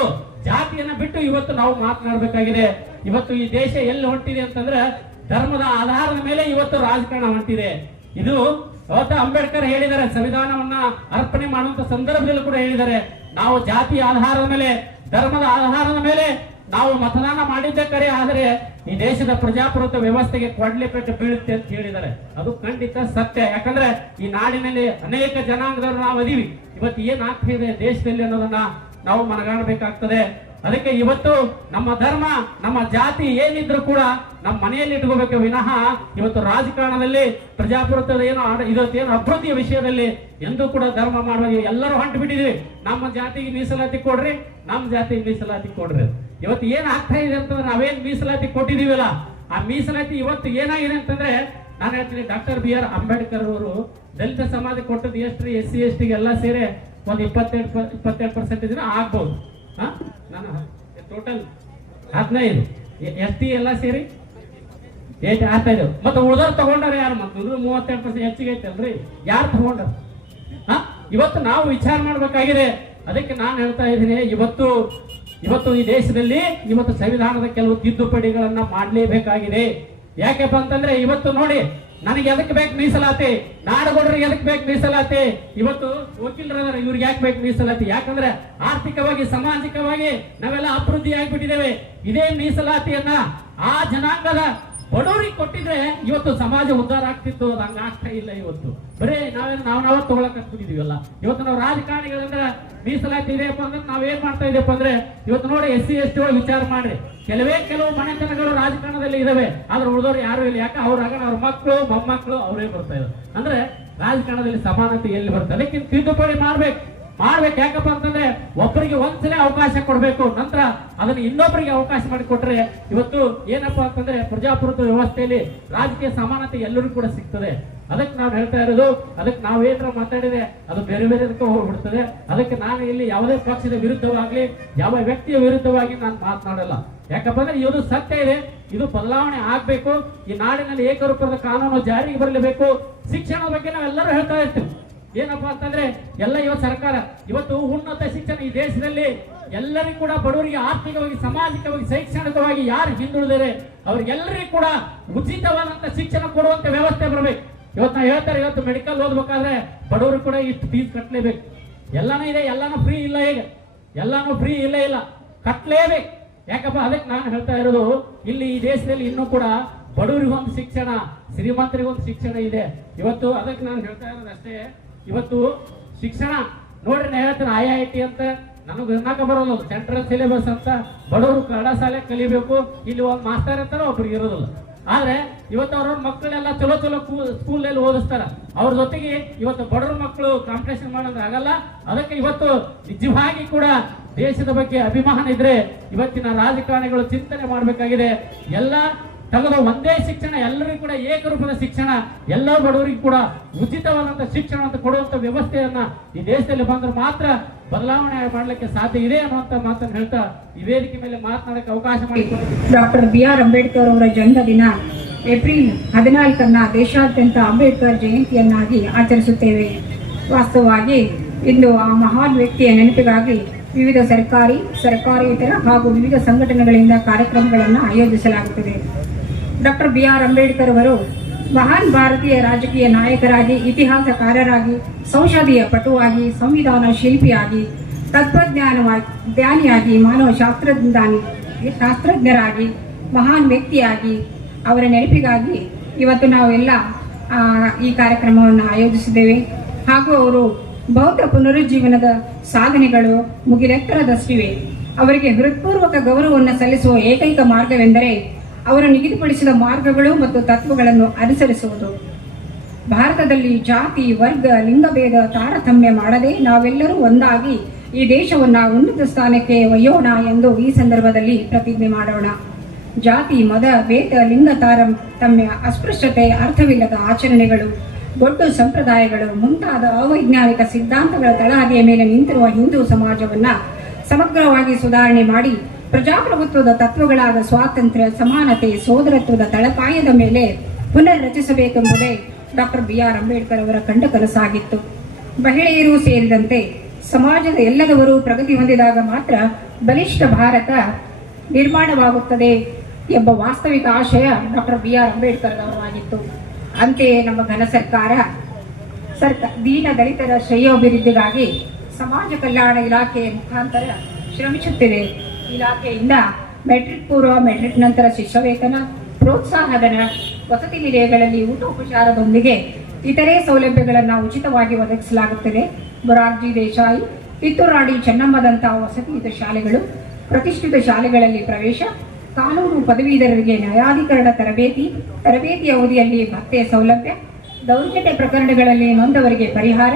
ಜಾತಿಯನ್ನ ಬಿಟ್ಟು ಇವತ್ತು ನಾವು ಮಾತನಾಡಬೇಕಾಗಿದೆ. ಇವತ್ತು ಈ ದೇಶ ಎಲ್ಲಿ ಹೊಂಟಿದೆ ಅಂತಂದ್ರೆ ಧರ್ಮದ ಆಧಾರದ ಮೇಲೆ ಇವತ್ತು ರಾಜಕಾರಣ ಹೊಂಟಿದೆ. ಇದು ಅವತ್ತು ಅಂಬೇಡ್ಕರ್ ಹೇಳಿದ್ದಾರೆ, ಸಂವಿಧಾನವನ್ನ ಅರ್ಪಣೆ ಮಾಡುವಂತ ಸಂದರ್ಭದಲ್ಲಿ ಕೂಡ ಹೇಳಿದ್ದಾರೆ. ನಾವು ಜಾತಿ ಆಧಾರದ ಮೇಲೆ, ಧರ್ಮದ ಆಧಾರದ ಮೇಲೆ ನಾವು ಮತದಾನ ಮಾಡಿದ್ದಕ್ಕರೆ ಆದರೆ ಈ ದೇಶದ ಪ್ರಜಾಪ್ರಭುತ್ವ ವ್ಯವಸ್ಥೆಗೆ ಕೊಡ್ಲೆ ಪೆಟ್ಟು ಬೀಳುತ್ತೆ ಅಂತ ಹೇಳಿದ್ದಾರೆ. ಅದು ಖಂಡಿತ ಸತ್ಯ. ಯಾಕಂದ್ರೆ ಈ ನಾಡಿನಲ್ಲಿ ಅನೇಕ ಜನಾಂಗದವರು ನಾವು ಅದೀವಿ. ಇವತ್ತು ಏನ್ ಆಗ್ತಿದೆ ದೇಶದಲ್ಲಿ ಅನ್ನೋದನ್ನ ನಾವು ಮನಗಾಣಬೇಕಾಗ್ತದೆ. ಅದಕ್ಕೆ ಇವತ್ತು ನಮ್ಮ ಧರ್ಮ, ನಮ್ಮ ಜಾತಿ ಏನಿದ್ರು ಕೂಡ ನಮ್ಮ ಮನೆಯಲ್ಲಿ ಇಟ್ಕೋಬೇಕು. ವಿನಃ ಇವತ್ತು ರಾಜಕಾರಣದಲ್ಲಿ, ಪ್ರಜಾಪ್ರಭುತ್ವದ ಏನು ಆಡ- ಇವತ್ತು ಏನು ಅಭಿವೃದ್ಧಿಯ ವಿಷಯದಲ್ಲಿ ಎಂದೂ ಕೂಡ ಧರ್ಮ ಮಾಡುವ ಎಲ್ಲರೂ ಹೊಂಟು ಬಿಟ್ಟಿದ್ವಿ. ನಮ್ಮ ಜಾತಿಗೆ ಮೀಸಲಾತಿ ಕೊಡ್ರಿ, ನಮ್ಮ ಜಾತಿಗೆ ಮೀಸಲಾತಿ ಕೊಡ್ರಿ. ಇವತ್ತು ಏನು ಆಗ್ತಾ ಇದೆ ಅಂತಂದ್ರೆ ನಾವೇನ್ ಮೀಸಲಾತಿ ಕೊಟ್ಟಿದೀವಲ್ಲ ಆ ಮೀಸಲಾತಿ ಇವತ್ತು ಏನಾಗಿದೆ ಅಂತಂದ್ರೆ ನಾನು ಹೇಳ್ತೀನಿ, ಡಾಕ್ಟರ್ ಬಿ ಆರ್ ಅಂಬೇಡ್ಕರ್ ಅವರು ದಲಿತ ಸಮಾಜ ಕೊಟ್ಟದ್ದು ಎಷ್ಟು ಎಸ್ ಸಿ ಎಸ್ ಟಿಗೆ ಎಲ್ಲ ಸೇರಿ ಒಂದು ಇಪ್ಪತ್ತೆರಡು ಇಪ್ಪತ್ತೆರಡು ಪರ್ಸೆಂಟೇಜ್ ಆಗ್ಬೋದು. ಹಾ? ನಾನು ಟೋಟಲ್ ಹದಿನೈದು. ಎಸ್ ಟಿ ಎಲ್ಲ ಸೇರಿ ಏಟ್ ಆಗ್ತಾಯಿದ್ದೇವೆ ಮತ್ತೆ ಉಳ್ದವ್ರು ತಗೊಂಡಾರ ಯಾರು? ಮತ್ತೆ ಮೂವತ್ತೆರಡು ಪರ್ಸೆಂಟ್ ಹೆಚ್ಚಿಗೆ ಐತಲ್ರಿ ಯಾರು ತಗೊಂಡಾರ ಹಾ? ಇವತ್ತು ನಾವು ವಿಚಾರ ಮಾಡ್ಬೇಕಾಗಿದೆ. ಅದಕ್ಕೆ ನಾನು ಹೇಳ್ತಾ ಇದ್ದೀನಿ, ಇವತ್ತು ಇವತ್ತು ಈ ದೇಶದಲ್ಲಿ ಇವತ್ತು ಸಂವಿಧಾನದ ಕೆಲವು ತಿದ್ದುಪಡಿಗಳನ್ನ ಮಾಡಲೇಬೇಕಾಗಿದೆ. ಯಾಕೆಪ್ಪ ಅಂತಂದ್ರೆ ಇವತ್ತು ನೋಡಿ ನನಗೆ ಎದಕ್ಕೆ ಬೇಕು ಮೀಸಲಾತಿ? ನಾಡಗೌಡರಿಗೆ ಎದಕ್ಕೆ ಬೇಕು ಮೀಸಲಾತಿ? ಇವತ್ತು ವಕೀಲರ ಇವ್ರಿಗೆ ಯಾಕೆ ಬೇಕು ಮೀಸಲಾತಿ? ಯಾಕಂದ್ರೆ ಆರ್ಥಿಕವಾಗಿ, ಸಾಮಾಜಿಕವಾಗಿ ನಾವೆಲ್ಲ ಅಭಿವೃದ್ಧಿ ಆಗಿಬಿಟ್ಟಿದ್ದೇವೆ. ಇದೇ ಮೀಸಲಾತಿಯನ್ನ ಆ ಜನಾಂಗದ ಬಡವರಿಗೆ ಕೊಟ್ಟಿದ್ರೆ ಇವತ್ತು ಸಮಾಜ ಉದ್ಧಾರ ಆಗ್ತಿತ್ತು ಅದು ಹಂಗ ಆಗ್ತಾ ಇಲ್ಲ ಇವತ್ತು. ಬರೇ ನಾವೇನು ನಾವು ನಾವ ತಗೊಳಕ್ ಹತ್ಕೊಂಡಿದೀವಲ್ಲ ಇವತ್ತು ನಾವು ರಾಜಕಾರಣಿಗಳಂದ್ರೆ ಮೀಸಲಾತಿ ಇದೆಯಪ್ಪ ಅಂದ್ರೆ ನಾವೇನ್ ಮಾಡ್ತಾ ಇದೆಯಪ್ಪ ಅಂದ್ರೆ ಇವತ್ತು ನೋಡಿ ಎಸ್ ಸಿ, ಎಸ್ ಟಿ ಒಳಗೆ ವಿಚಾರ ಮಾಡ್ರಿ. ಕೆಲವೇ ಕೆಲವು ಮನೆತನಗಳು ರಾಜಕಾರಣದಲ್ಲಿ ಇದಾವೆ. ಆದ್ರೆ ಉಳಿದವ್ರು ಯಾರು ಇಲ್ಲ. ಯಾಕೆ? ಅವ್ರಾಗ ಅವ್ರ ಮಕ್ಕಳು ಮೊಮ್ಮಕ್ಕಳು ಅವರೇ ಬರ್ತಾ ಇದ್ದಾರೆ ಅಂದ್ರೆ ರಾಜಕಾರಣದಲ್ಲಿ ಸಮಾನತೆ ಎಲ್ಲಿ ಬರ್ತದೆ ಅದಕ್ಕಿಂತ ತಿದ್ದುಪಡಿ ಮಾಡ್ಬೇಕು. ಮಾಡ್ಬೇಕು ಯಾಕಪ್ಪ ಅಂತಂದ್ರೆ ಒಬ್ಬರಿಗೆ ಒಂದ್ಸಲ ಅವಕಾಶ ಕೊಡಬೇಕು, ನಂತರ ಅದನ್ನ ಇನ್ನೊಬ್ಬರಿಗೆ ಅವಕಾಶ ಮಾಡಿಕೊಟ್ರೆ ಇವತ್ತು ಏನಪ್ಪ ಅಂತಂದ್ರೆ ಪ್ರಜಾಪ್ರಭುತ್ವ ವ್ಯವಸ್ಥೆಯಲ್ಲಿ ರಾಜಕೀಯ ಸಮಾನತೆ ಎಲ್ಲರಿಗೂ ಕೂಡ ಸಿಗ್ತದೆ. ಅದಕ್ಕೆ ನಾವು ಹೇಳ್ತಾ ಇರೋದು, ಅದಕ್ಕೆ ನಾವೇನಾರ ಮಾತಾಡಿದ್ರೆ ಅದು ಬೇರೆ ಬೇರೆದಕ್ಕೆ ಹೋಗ್ಬಿಡ್ತದೆ. ಅದಕ್ಕೆ ನಾನು ಇಲ್ಲಿ ಯಾವುದೇ ಪಕ್ಷದ ವಿರುದ್ಧವಾಗ್ಲಿ, ಯಾವ ವ್ಯಕ್ತಿಯ ವಿರುದ್ಧವಾಗಿ ನಾನು ಮಾತನಾಡಲ್ಲ. ಯಾಕಪ್ಪ ಅಂದ್ರೆ ಇದು ಸತ್ಯ ಇದೆ, ಇದು ಬದಲಾವಣೆ ಆಗ್ಬೇಕು. ಈ ನಾಡಿನಲ್ಲಿ ಏಕರೂಪದ ಕಾನೂನು ಜಾರಿಗೆ ಬರಲೇಬೇಕು. ಶಿಕ್ಷಣದ ಬಗ್ಗೆ ನಾವೆಲ್ಲರೂ ಹೇಳ್ತಾ ಇರ್ತೀವಿ. ಏನಪ್ಪಾ ಅಂತಂದ್ರೆ, ಎಲ್ಲ ಇವತ್ತು ಸರ್ಕಾರ, ಇವತ್ತು ಉನ್ನತ ಶಿಕ್ಷಣ ಈ ದೇಶದಲ್ಲಿ ಎಲ್ಲರಿಗೂ ಕೂಡ ಬಡವರಿಗೆ ಆರ್ಥಿಕವಾಗಿ, ಸಾಮಾಜಿಕವಾಗಿ, ಶೈಕ್ಷಣಿಕವಾಗಿ ಯಾರು ಹಿಂದುಳಿದರೆ ಅವ್ರಿಗೆಲ್ಲರಿಗೂ ಕೂಡ ಉಚಿತವಾದಂತ ಶಿಕ್ಷಣ ಕೊಡುವಂತ ವ್ಯವಸ್ಥೆ ಬರಬೇಕು. ಇವತ್ತು ನಾ ಹೇಳ್ತಾರೆ ಇವತ್ತು ಮೆಡಿಕಲ್ ಓದ್ಬೇಕಾದ್ರೆ ಬಡವರು ಕೂಡ ಇಷ್ಟು ಫೀಸ್ ಕಟ್ಟಲೇಬೇಕು ಎಲ್ಲಾನು ಇದೆ, ಎಲ್ಲಾನು ಫ್ರೀ ಇಲ್ಲ ಈಗ. ಎಲ್ಲಾನು ಫ್ರೀ ಇಲ್ಲ ಇಲ್ಲ. ಕಟ್ಟಲೇಬೇಕು ಯಾಕಪ್ಪ, ಅದಕ್ಕೆ ನಾನು ಹೇಳ್ತಾ ಇರೋದು, ಇಲ್ಲಿ ಈ ದೇಶದಲ್ಲಿ ಇನ್ನೂ ಕೂಡ ಬಡವರಿಗೊಂದು ಶಿಕ್ಷಣ, ಶ್ರೀಮಂತರಿಗೊಂದು ಶಿಕ್ಷಣ ಇದೆ. ಇವತ್ತು ಅದಕ್ಕೆ ನಾನು ಹೇಳ್ತಾ ಇರೋದು ಅಷ್ಟೇ ಇವತ್ತು ಶಿಕ್ಷಣ ನೋಡ್ರಿ ನಾ ಹೇಳ್ತೀನಿ ಐ ಐ ಟಿ ಅಂತ. ನನಗೆ ಅನ್ನಕ ಬರೋಲ್ಲ ಸೆಂಟ್ರಲ್ ಸಿಲೆಬಸ್ ಅಂತ. ಬಡವರು ಕನ್ನಡ ಶಾಲೆ ಕಲಿಬೇಕು. ಇಲ್ಲಿ ಒಂದು ಮಾಸ್ತರ್ ಇರ್ತಾರ ಒಬ್ರಿಗೆ ಇರೋದಿಲ್ಲ. ಆದ್ರೆ ಇವತ್ತು ಅವ್ರವ್ರ ಮಕ್ಕಳೆಲ್ಲ ಚಲೋ ಚಲೋ ಸ್ಕೂಲ್ ಓದಿಸ್ತಾರ. ಅವ್ರ ಜೊತೆಗೆ ಇವತ್ತು ಬಡವ್ರ ಮಕ್ಕಳು ಕಾಂಪಿಟೇಷನ್ ಮಾಡೋದು ಆಗಲ್ಲ. ಅದಕ್ಕೆ ಇವತ್ತು ನಿಜವಾಗಿ ಕೂಡ ದೇಶದ ಬಗ್ಗೆ ಅಭಿಮಾನ ಇದ್ರೆ ಇವತ್ತಿನ ರಾಜಕಾರಣಿಗಳು ಚಿಂತನೆ ಮಾಡಬೇಕಾಗಿದೆ. ಎಲ್ಲ ತೆಗೆದು ಒಂದೇ ಶಿಕ್ಷಣ, ಎಲ್ಲರಿಗೂ ಕೂಡ ಏಕರೂಪದ ಶಿಕ್ಷಣ, ಎಲ್ಲ ಬಡವರಿಗೂ ಕೂಡ ಉಚಿತವಾದಂಥ ಶಿಕ್ಷಣ ಅಂತ ಕೊಡುವಂತ ವ್ಯವಸ್ಥೆಯನ್ನ ಈ ದೇಶದಲ್ಲಿ ಬಂದ್ರೆ ಮಾತ್ರ ಬದಲಾವಣೆ ಮಾಡಲಿಕ್ಕೆ ಸಾಧ್ಯ ಇದೆ ಅನ್ನುವಂತ ಮಾತನ್ನು ಹೇಳ್ತಾ ಈ ವೇದಿಕೆ ಮೇಲೆ ಮಾತನಾಡಕ್ಕೆ ಅವಕಾಶ ಮಾಡಿಕೊಡ್ತೀವಿ ಡಾಕ್ಟರ್ ಬಿ ಆರ್ ಅಂಬೇಡ್ಕರ್ ಅವರ ಜನ್ಮದಿನ ಏಪ್ರಿಲ್ ಹದಿನಾಲ್ಕನ್ನ ದೇಶಾದ್ಯಂತ ಅಂಬೇಡ್ಕರ್ ಜಯಂತಿಯನ್ನಾಗಿ ಆಚರಿಸುತ್ತೇವೆ. ವಾಸ್ತವವಾಗಿ ಇಂದು ಆ ಮಹಾನ್ ವ್ಯಕ್ತಿಯ ನೆನಪಿಗಾಗಿ ವಿವಿಧ ಸರ್ಕಾರಿ, ಸರ್ಕಾರೇತರ ಹಾಗೂ ವಿವಿಧ ಸಂಘಟನೆಗಳಿಂದ ಕಾರ್ಯಕ್ರಮಗಳನ್ನು ಆಯೋಜಿಸಲಾಗುತ್ತದೆ. ಡಾಕ್ಟರ್ ಬಿ ಆರ್ ಅಂಬೇಡ್ಕರ್ ಅವರು ಮಹಾನ್ ಭಾರತೀಯ ರಾಜಕೀಯ ನಾಯಕರಾಗಿ, ಇತಿಹಾಸಕಾರರಾಗಿ, ಸಂಸದೀಯ ಪಟುವಾಗಿ, ಸಂವಿಧಾನ ಶಿಲ್ಪಿಯಾಗಿ, ತತ್ವಜ್ಞಾನವಾಗಿ, ಜ್ಞಾನಿಯಾಗಿ, ಮಾನವ ಶಾಸ್ತ್ರಜ್ಞಾನಿ, ಶಾಸ್ತ್ರಜ್ಞರಾಗಿ, ಮಹಾನ್ ವ್ಯಕ್ತಿಯಾಗಿ ಅವರ ನೆನಪಿಗಾಗಿ ಇವತ್ತು ನಾವೆಲ್ಲ ಈ ಕಾರ್ಯಕ್ರಮವನ್ನು ಆಯೋಜಿಸಿದ್ದೇವೆ. ಹಾಗೂ ಅವರು ಬೌದ್ಧ ಪುನರುಜ್ಜೀವನದ ಸಾಧನೆಗಳು ಮುಗಿಲೆತ್ತರದಷ್ಟಿವೆ. ಅವರಿಗೆ ಹೃತ್ಪೂರ್ವಕ ಗೌರವವನ್ನು ಸಲ್ಲಿಸುವ ಏಕೈಕ ಮಾರ್ಗವೆಂದರೆ ಅವರು ನಿಗದಿಪಡಿಸಿದ ಮಾರ್ಗಗಳು ಮತ್ತು ತತ್ವಗಳನ್ನು ಅನುಸರಿಸುವುದು. ಭಾರತದಲ್ಲಿ ಜಾತಿ, ವರ್ಗ, ಲಿಂಗಭೇದ ತಾರತಮ್ಯ ಮಾಡದೆ ನಾವೆಲ್ಲರೂ ಒಂದಾಗಿ ಈ ದೇಶವನ್ನು ಉನ್ನತ ಸ್ಥಾನಕ್ಕೆ ಒಯ್ಯೋಣ ಎಂದು ಈ ಸಂದರ್ಭದಲ್ಲಿ ಪ್ರತಿಜ್ಞೆ ಮಾಡೋಣ. ಜಾತಿ, ಮದ, ಭೇದ, ಲಿಂಗ ತಾರತಮ್ಯ, ಅಸ್ಪೃಶ್ಯತೆ, ಅರ್ಥವಿಲ್ಲದ ಆಚರಣೆಗಳು, ದೊಡ್ಡ ಸಂಪ್ರದಾಯಗಳು, ಮುಂತಾದ ಅವೈಜ್ಞಾನಿಕ ಸಿದ್ಧಾಂತಗಳ ತಳಹದಿಯ ಮೇಲೆ ನಿಂತಿರುವ ಹಿಂದೂ ಸಮಾಜವನ್ನ ಸಮಗ್ರವಾಗಿ ಸುಧಾರಣೆ ಮಾಡಿ ಪ್ರಜಾಪ್ರಭುತ್ವದ ತತ್ವಗಳಾದ ಸ್ವಾತಂತ್ರ್ಯ, ಸಮಾನತೆ, ಸೋದರತ್ವದ ತಳಪಾಯದ ಮೇಲೆ ಪುನರ್ ರಚಿಸಬೇಕೆಂಬುದೇ ಡಾಕ್ಟರ್ ಬಿ ಆರ್ ಅಂಬೇಡ್ಕರ್ ಅವರ ಕಂಡ ಕನಸಾಗಿತ್ತು ಮಹಿಳೆಯರು ಸೇರಿದಂತೆ ಸಮಾಜದ ಎಲ್ಲದವರು ಪ್ರಗತಿ ಹೊಂದಿದಾಗ ಮಾತ್ರ ಬಲಿಷ್ಠ ಭಾರತ ನಿರ್ಮಾಣವಾಗುತ್ತದೆ ಎಂಬ ವಾಸ್ತವಿಕ ಆಶಯ ಡಾಕ್ಟರ್ ಬಿ ಆರ್ ಅಂಬೇಡ್ಕರ್ ಅವರಾಗಿತ್ತು ಅಂತೆಯೇ ನಮ್ಮ ಘನ ಸರ್ಕಾರ, ಸರ್ಕ, ದೀನ ದಲಿತರ ಶ್ರೇಯೋಭಿವೃದ್ಧಿಗಾಗಿ ಸಮಾಜ ಕಲ್ಯಾಣ ಇಲಾಖೆ ಮುಖಾಂತರ ಶ್ರಮಿಸುತ್ತಿದೆ. ಇಲಾಖೆಯಿಂದ ಮೆಟ್ರಿಕ್ ಪೂರ್ವ ಮೆಟ್ರಿಕ್ ನಂತರ ಶಿಷ್ಯವೇತನ, ಪ್ರೋತ್ಸಾಹಧನ, ವಸತಿ ನಿಲಯಗಳಲ್ಲಿ ಊಟೋಪಚಾರದೊಂದಿಗೆ ಇತರೆ ಸೌಲಭ್ಯಗಳನ್ನು ಉಚಿತವಾಗಿ ಒದಗಿಸಲಾಗುತ್ತದೆ. ಮೊರಾರ್ಜಿ ದೇಶಾಯಿ ಕಿತ್ತೂರಾಡಿ ಚೆನ್ನಮ್ಮದಂತಹ ವಸತಿಯುತ ಶಾಲೆಗಳು, ಪ್ರತಿಷ್ಠಿತ ಶಾಲೆಗಳಲ್ಲಿ ಪ್ರವೇಶ, ಕಾನೂನು ಪದವೀಧರರಿಗೆ ನ್ಯಾಯಾಧಿಕರಣ ತರಬೇತಿ ತರಬೇತಿ ಅವಧಿಯಲ್ಲಿ ಭತ್ತೆ ಸೌಲಭ್ಯ, ದೌರ್ಜನ್ಯ ಪ್ರಕರಣಗಳಲ್ಲಿ ನೊಂದವರಿಗೆ ಪರಿಹಾರ,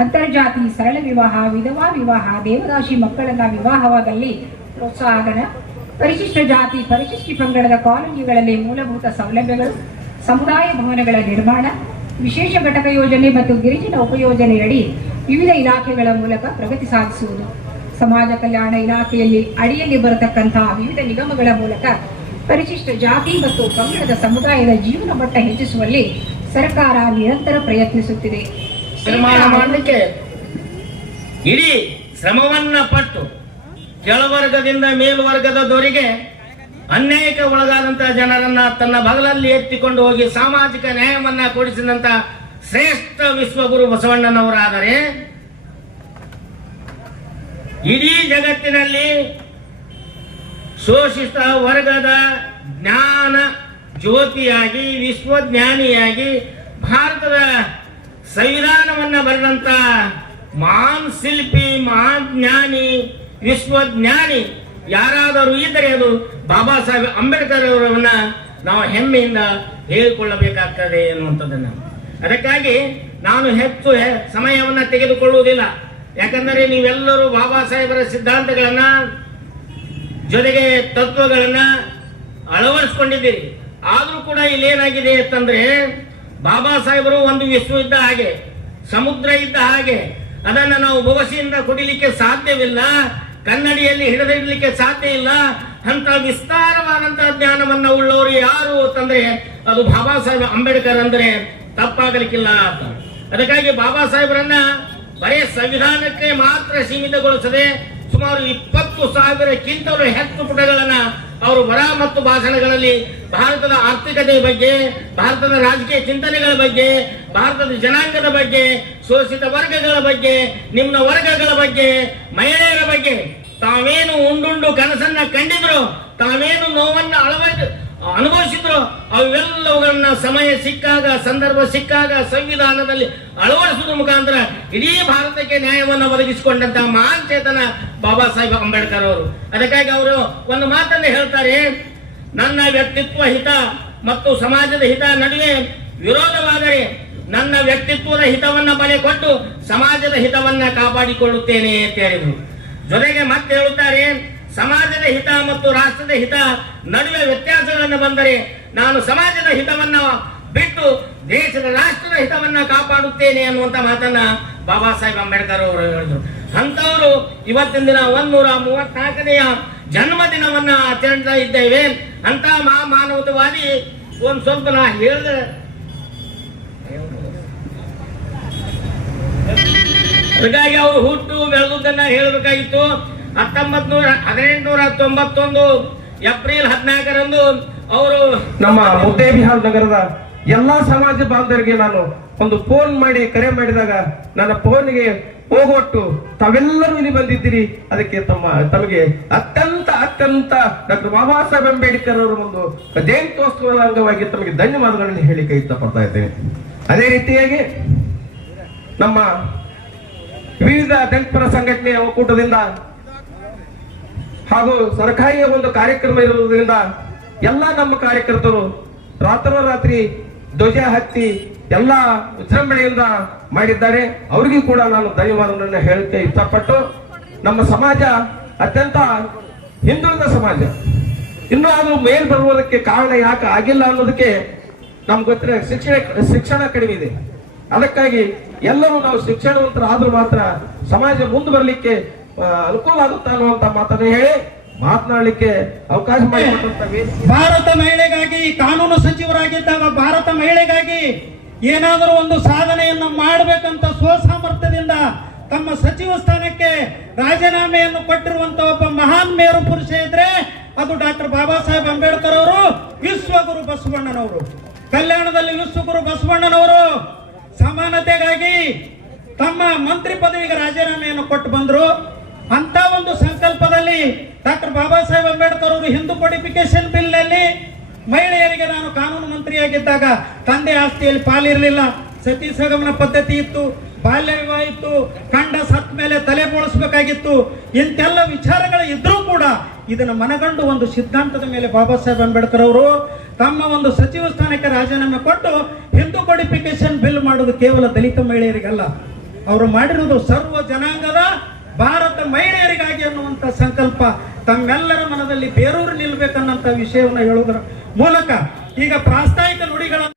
ಅಂತರ್ಜಾತಿ ಸರಳ ವಿವಾಹ, ವಿಧವಾ ವಿವಾಹ, ದೇವದಾಸಿ ಮಕ್ಕಳನ್ನ ವಿವಾಹವಾದಲ್ಲಿ ಪ್ರೋತ್ಸಾಹಧನ ಪರಿಶಿಷ್ಟ ಜಾತಿ ಪರಿಶಿಷ್ಟ ಪಂಗಡದ ಕಾಲೋನಿಗಳಲ್ಲಿ ಮೂಲಭೂತ ಸೌಲಭ್ಯಗಳು ಸಮುದಾಯ ಭವನಗಳ ನಿರ್ಮಾಣ ವಿಶೇಷ ಘಟಕ ಯೋಜನೆ ಮತ್ತು ಗಿರಿಜನ ಉಪಯೋಜನೆಯಡಿ ವಿವಿಧ ಇಲಾಖೆಗಳ ಮೂಲಕ ಪ್ರಗತಿ ಸಾಧಿಸುವುದು. ಸಮಾಜ ಕಲ್ಯಾಣ ಇಲಾಖೆಯಲ್ಲಿ ಅಡಿಯಲ್ಲಿ ಬರತಕ್ಕಂತಹ ವಿವಿಧ ನಿಗಮಗಳ ಮೂಲಕ ಪರಿಶಿಷ್ಟ ಜಾತಿ ಮತ್ತು ಪಂಗಡದ ಸಮುದಾಯದ ಜೀವನ ಮಟ್ಟ ಹೆಚ್ಚಿಸುವಲ್ಲಿ ಸರ್ಕಾರ ನಿರಂತರ ಪ್ರಯತ್ನಿಸುತ್ತಿದೆ. ಇಡೀ ಶ್ರಮವನ್ನ ಪಟ್ಟು ಕೆಳವರ್ಗದಿಂದ ಮೇಲ್ವರ್ಗದವರಿಗೆ ಅನೇಕ ಒಳಗಾದಂತಹ ಜನರನ್ನ ತನ್ನ ಬಗಲಲ್ಲಿ ಎತ್ತಿಕೊಂಡು ಹೋಗಿ ಸಾಮಾಜಿಕ ನ್ಯಾಯವನ್ನ ಕೊಡಿಸಿದಂತ ಶ್ರೇಷ್ಠ ವಿಶ್ವಗುರು ಬಸವಣ್ಣನವರಾದರೆ ಇಡೀ ಜಗತ್ತಿನಲ್ಲಿ ಶೋಷಿತ ವರ್ಗದ ಜ್ಞಾನ ಜ್ಯೋತಿಯಾಗಿ, ವಿಶ್ವಜ್ಞಾನಿಯಾಗಿ, ಭಾರತದ ಸಂವಿಧಾನವನ್ನ ಬರೆದಂತ ಮಹಾನ್ ಶಿಲ್ಪಿ, ಮಹಾನ್ ಜ್ಞಾನಿ ವಿಶ್ವಜ್ಞಾನಿ ಯಾರಾದರೂ ಇದ್ದರೆ ಅದು ಬಾಬಾ ಸಾಹೇಬ್ ಅಂಬೇಡ್ಕರ್ ಅವರನ್ನ ನಾವು ಹೆಮ್ಮೆಯಿಂದ ಹೇಳಿಕೊಳ್ಳಬೇಕಾಗ್ತದೆ ಎನ್ನುವಂಥದ್ದನ್ನ. ಅದಕ್ಕಾಗಿ ನಾನು ಹೆಚ್ಚು ಸಮಯವನ್ನ ತೆಗೆದುಕೊಳ್ಳುವುದಿಲ್ಲ. ಯಾಕಂದರೆ ನೀವೆಲ್ಲರೂ ಬಾಬಾ ಸಾಹೇಬರ ಸಿದ್ಧಾಂತಗಳನ್ನ, ಜೊತೆಗೆ ತತ್ವಗಳನ್ನ ಅಳವಡಿಸ್ಕೊಂಡಿದ್ದೀರಿ. ಆದರೂ ಕೂಡ ಇಲ್ಲಿ ಏನಾಗಿದೆ ಅಂತಂದ್ರೆ ಬಾಬಾ ಸಾಹೇಬರು ಒಂದು ವಿಶ್ವ ಇದ್ದ ಹಾಗೆ, ಸಮುದ್ರ ಇದ್ದ ಹಾಗೆ, ಅದನ್ನ ನಾವು ಬೊಗಸಿಯಿಂದ ಕುಡಿಲಿಕ್ಕೆ ಸಾಧ್ಯವಿಲ್ಲ. ಕನ್ನಡಿಯಲ್ಲಿ ಹಿಡಿದಿಡ್ಲಿಕ್ಕೆ ಸಾಧ್ಯ ಇಲ್ಲ. ಅಂತ ವಿಸ್ತಾರವಾದಂತಹ ಜ್ಞಾನವನ್ನ ಉಳ್ಳವರು ಯಾರು ಅಂತಂದ್ರೆ, ಅದು ಬಾಬಾ ಸಾಹೇಬ್ ಅಂಬೇಡ್ಕರ್ ಅಂದ್ರೆ ತಪ್ಪಾಗಲಿಕ್ಕಿಲ್ಲ ಅದಕ್ಕಾಗಿ ಬಾಬಾ ಸಾಹೇಬರನ್ನ ಬರೀ ಸಂವಿಧಾನಕ್ಕೆ ಮಾತ್ರ ಸೀಮಿತಗೊಳಿಸದೆ ಸುಮಾರು ಇಪ್ಪತ್ತು ಸಾವಿರಕ್ಕಿಂತಲೂ ಹೆಚ್ಚು ಪುಟಗಳನ್ನ ಅವರು ಬರ ಮತ್ತು ಭಾಷಣಗಳಲ್ಲಿ ಭಾರತದ ಆರ್ಥಿಕತೆಯ ಬಗ್ಗೆ, ಭಾರತದ ರಾಜಕೀಯ ಚಿಂತನೆಗಳ ಬಗ್ಗೆ, ಭಾರತದ ಜನಾಂಗದ ಬಗ್ಗೆ, ಶೋಷಿತ ವರ್ಗಗಳ ಬಗ್ಗೆ ನಿಮ್ಮ ವರ್ಗಗಳ ಬಗ್ಗೆ ಮಹಿಳೆಯರ ಬಗ್ಗೆ ತಾವೇನು ಉಂಡುಂಡು ಕನಸನ್ನ ಕಂಡಿದ್ರು, ತಾವೇನು ನೋವನ್ನ ಅಳವ ಅನುಭವಿಸಿದ್ರು, ಅವೆಲ್ಲವುಗಳನ್ನ ಸಮಯ ಸಿಕ್ಕಾಗ, ಸಂದರ್ಭ ಸಿಕ್ಕಾಗ, ಸಂವಿಧಾನದಲ್ಲಿ ಅಳವಡಿಸುವ ಮುಖಾಂತರ ಇಡೀ ಭಾರತಕ್ಕೆ ನ್ಯಾಯವನ್ನು ಒದಗಿಸಿಕೊಂಡಂತಹ ಮಹಾನ್ ಚೇತನ ಬಾಬಾ ಸಾಹೇಬ್ ಅಂಬೇಡ್ಕರ್ ಅವರು. ಅದಕ್ಕಾಗಿ ಅವರು ಒಂದು ಮಾತನ್ನ ಹೇಳ್ತಾರೆ, ನನ್ನ ವ್ಯಕ್ತಿತ್ವ ಹಿತ ಮತ್ತು ಸಮಾಜದ ಹಿತ ನಡುವೆ ವಿರೋಧವಾದರೆ ನನ್ನ ವ್ಯಕ್ತಿತ್ವದ ಹಿತವನ್ನ ಬಲೆ ಕೊಟ್ಟು ಸಮಾಜದ ಹಿತವನ್ನ ಕಾಪಾಡಿಕೊಳ್ಳುತ್ತೇನೆ ಅಂತ ಹೇಳಿದ್ರು. ಜೊತೆಗೆ ಮತ್ತೆ ಹೇಳುತ್ತಾರೆ, ಸಮಾಜದ ಹಿತ ಮತ್ತು ರಾಷ್ಟ್ರದ ಹಿತ ನಡುವೆ ವ್ಯತ್ಯಾಸಗಳನ್ನು ಬಂದರೆ ನಾನು ಸಮಾಜದ ಹಿತವನ್ನ ಬಿಟ್ಟು ದೇಶದ ರಾಷ್ಟ್ರದ ಹಿತವನ್ನ ಕಾಪಾಡುತ್ತೇನೆ ಅನ್ನುವಂತ ಮಾತನ್ನ ಬಾಬಾ ಸಾಹೇಬ್ ಅಂಬೇಡ್ಕರ್ ಅವರು ಹೇಳಿದ್ರು. ಅಂತವರು ಇವತ್ತಿನ ದಿನ ಒಂದೂರ ಮೂವತ್ನಾಲ್ಕನೆಯ ಜನ್ಮದಿನವನ್ನ ಆಚರಣೆ ಇದ್ದೇವೆ. ಅಂತ ಮಾ ಮಾನವತವಾದಿ ಒಂದ್ ಸ್ವಲ್ಪ ನಾ ಹೇಳಿದ್ರೆ ಹಾಗಾಗಿ ಅವರು ಹುಟ್ಟು ಬೆಳೆದುದನ್ನ ಹೇಳಬೇಕಾಗಿತ್ತು. ಹತ್ತೊಂಬತ್ ನೂರ ಹದಿನೆಂಟುನೂರ ತೊಂಬತ್ತೊಂದು ಏಪ್ರಿಲ್ ಹದಿನಾಲ್ಕರಂದು ಅವರು ನಮ್ಮ ಮುದ್ದೇಬಿಹಾರ್ ನಗರದ ಎಲ್ಲಾ ಸಮಾಜ ಬಾಂಧವರಿಗೆ ನಾನು ಒಂದು ಫೋನ್ ಮಾಡಿ, ಕರೆ ಮಾಡಿದಾಗ ನನ್ನ ಫೋನ್ಗೆ ಹೋಗೊಟ್ಟು ತಾವೆಲ್ಲರೂ ಇಲ್ಲಿ ಬಂದಿದ್ದೀರಿ. ಅದಕ್ಕೆ ತಮ್ಮ, ತಮಗೆ ಅತ್ಯಂತ ಅತ್ಯಂತ ಡಾಕ್ಟರ್ ಬಾಬಾ ಸಾಹೇಬ್ ಅಂಬೇಡ್ಕರ್ ಅವರ ಒಂದು ಜಯಂತ್ಯೋತ್ಸವದ ಅಂಗವಾಗಿ ತಮಗೆ ಧನ್ಯವಾದಗಳನ್ನು ಹೇಳಿಕೆ ಇಷ್ಟಪಡ್ತಾ ಇದ್ದೇನೆ. ಅದೇ ರೀತಿಯಾಗಿ ನಮ್ಮ ವಿವಿಧ ದಲಿತರ ಸಂಘಟನೆಯ ಒಕ್ಕೂಟದಿಂದ ಹಾಗೂ ಸರ್ಕಾರಿಯ ಒಂದು ಕಾರ್ಯಕ್ರಮ ಇರುವುದರಿಂದ ಎಲ್ಲ ನಮ್ಮ ಕಾರ್ಯಕರ್ತರು ರಾತ್ರೋರಾತ್ರಿ ಧ್ವಜ ಹತ್ತಿ ಎಲ್ಲ ವಿಜೃಂಭಣೆಯಿಂದ ಮಾಡಿದ್ದಾರೆ. ಅವರಿಗೂ ಕೂಡ ನಾನು ಧನ್ಯವಾದಗಳನ್ನು ಹೇಳಕ್ಕೆ ಇಷ್ಟಪಟ್ಟು ನಮ್ಮ ಸಮಾಜ ಅತ್ಯಂತ ಹಿಂದುಳಿದ ಸಮಾಜ. ಇನ್ನೂ ಅದು ಮೇಲ್ ಬರುವುದಕ್ಕೆ ಕಾರಣ ಯಾಕೆ ಆಗಿಲ್ಲ ಅನ್ನೋದಕ್ಕೆ ನಮ್ಗೆ ಗೊತ್ತಿರೋ ಶಿಕ್ಷಣ ಶಿಕ್ಷಣ ಕಡಿಮೆ ಇದೆ. ಅದಕ್ಕಾಗಿ ಎಲ್ಲರೂ ನಾವು ಶಿಕ್ಷಣವಂತರ ಆದ್ರೂ ಮಾತ್ರ ಸಮಾಜ ಮುಂದೆ ಬರಲಿಕ್ಕೆ ಅನುಕೂಲ ಆಗುತ್ತಾ ಅನ್ನುವಂತ ಮಾತನ್ನು ಹೇಳಿ ಮಾತನಾಡಲಿಕ್ಕೆ ಅವಕಾಶ ಭಾರತ ಮಹಿಳೆಗಾಗಿ, ಕಾನೂನು ಸಚಿವರಾಗಿದ್ದಾಗ ಭಾರತ ಮಹಿಳೆಗಾಗಿ ಏನಾದರೂ ಒಂದು ಸಾಧನೆಯನ್ನು ಮಾಡಬೇಕಂತ ಸ್ವಸಾಮರ್ಥ್ಯದಿಂದ ತಮ್ಮ ಸಚಿವ ಸ್ಥಾನಕ್ಕೆ ರಾಜೀನಾಮೆಯನ್ನು ಕೊಟ್ಟಿರುವಂತ ಒಬ್ಬ ಮಹಾನ್ ಮೇರು ಪುರುಷ ಇದ್ರೆ ಅದು ಡಾಕ್ಟರ್ ಬಾಬಾ ಸಾಹೇಬ್ ಅಂಬೇಡ್ಕರ್ ಅವರು ವಿಶ್ವಗುರು ಬಸವಣ್ಣನವರು. ಕಲ್ಯಾಣದಲ್ಲಿ ವಿಶ್ವಗುರು ಬಸವಣ್ಣನವರು ಸಮಾನತೆಗಾಗಿ ತಮ್ಮ ಮಂತ್ರಿ ಪದವಿಗೆ ರಾಜೀನಾಮೆಯನ್ನು ಕೊಟ್ಟು ಬಂದರು. ಅಂತ ಒಂದು ಸಂಕಲ್ಪದಲ್ಲಿ ಡಾಕ್ಟರ್ ಬಾಬಾ ಸಾಹೇಬ್ ಅಂಬೇಡ್ಕರ್ ಅವರು ಹಿಂದೂ ಕೋಡಿಫಿಕೇಶನ್ ಬಿಲ್ ಮಹಿಳೆಯರಿಗೆ ನಾನು ಕಾನೂನು ಮಂತ್ರಿಯಾಗಿದ್ದಾಗ ತಂದೆ ಆಸ್ತಿಯಲ್ಲಿ ಪಾಲಿರಲಿಲ್ಲ. ಸತಿ ಸಗಮನ ಪದ್ಧತಿ ಇತ್ತು. ಬಾಲ್ಯ ವಿವಾಹ ಇತ್ತು ಕಂಡ ಸತ್ ಮೇಲೆ ತಲೆ ಬೋಳಿಸ್ಬೇಕಾಗಿತ್ತು, ಇಂತೆಲ್ಲ ವಿಚಾರಗಳು ಇದ್ರೂ ಕೂಡ ಇದನ್ನು ಮನಗಂಡು ಒಂದು ಸಿದ್ಧಾಂತದ ಮೇಲೆ ಬಾಬಾ ಸಾಹೇಬ್ ಅಂಬೇಡ್ಕರ್ ಅವರು ತಮ್ಮ ಒಂದು ಸಚಿವ ಸ್ಥಾನಕ್ಕೆ ರಾಜೀನಾಮೆ ಕೊಟ್ಟು ಹಿಂದೂ ಕೋಡಿಫಿಕೇಶನ್ ಬಿಲ್ ಮಾಡೋದು ಕೇವಲ ದಲಿತ ಮಹಿಳೆಯರಿಗಲ್ಲ. ಅವರು ಮಾಡಿರುವುದು ಸರ್ವ ಜನಾಂಗದ ಭಾರತ ಮಹಿಳೆಯರಿಗಾಗಿ ಅನ್ನುವಂತ ಸಂಕಲ್ಪ. ತಮ್ಮೆಲ್ಲರ ಮನದಲ್ಲಿ ಬೇರೂರು ನಿಲ್ಬೇಕನ್ನಂತ ವಿಷಯವನ್ನು ಹೇಳುವುದರ ಮೂಲಕ ಈಗ ಪ್ರಾಸ್ತಾವಿಕ ನುಡಿಗಳನ್ನು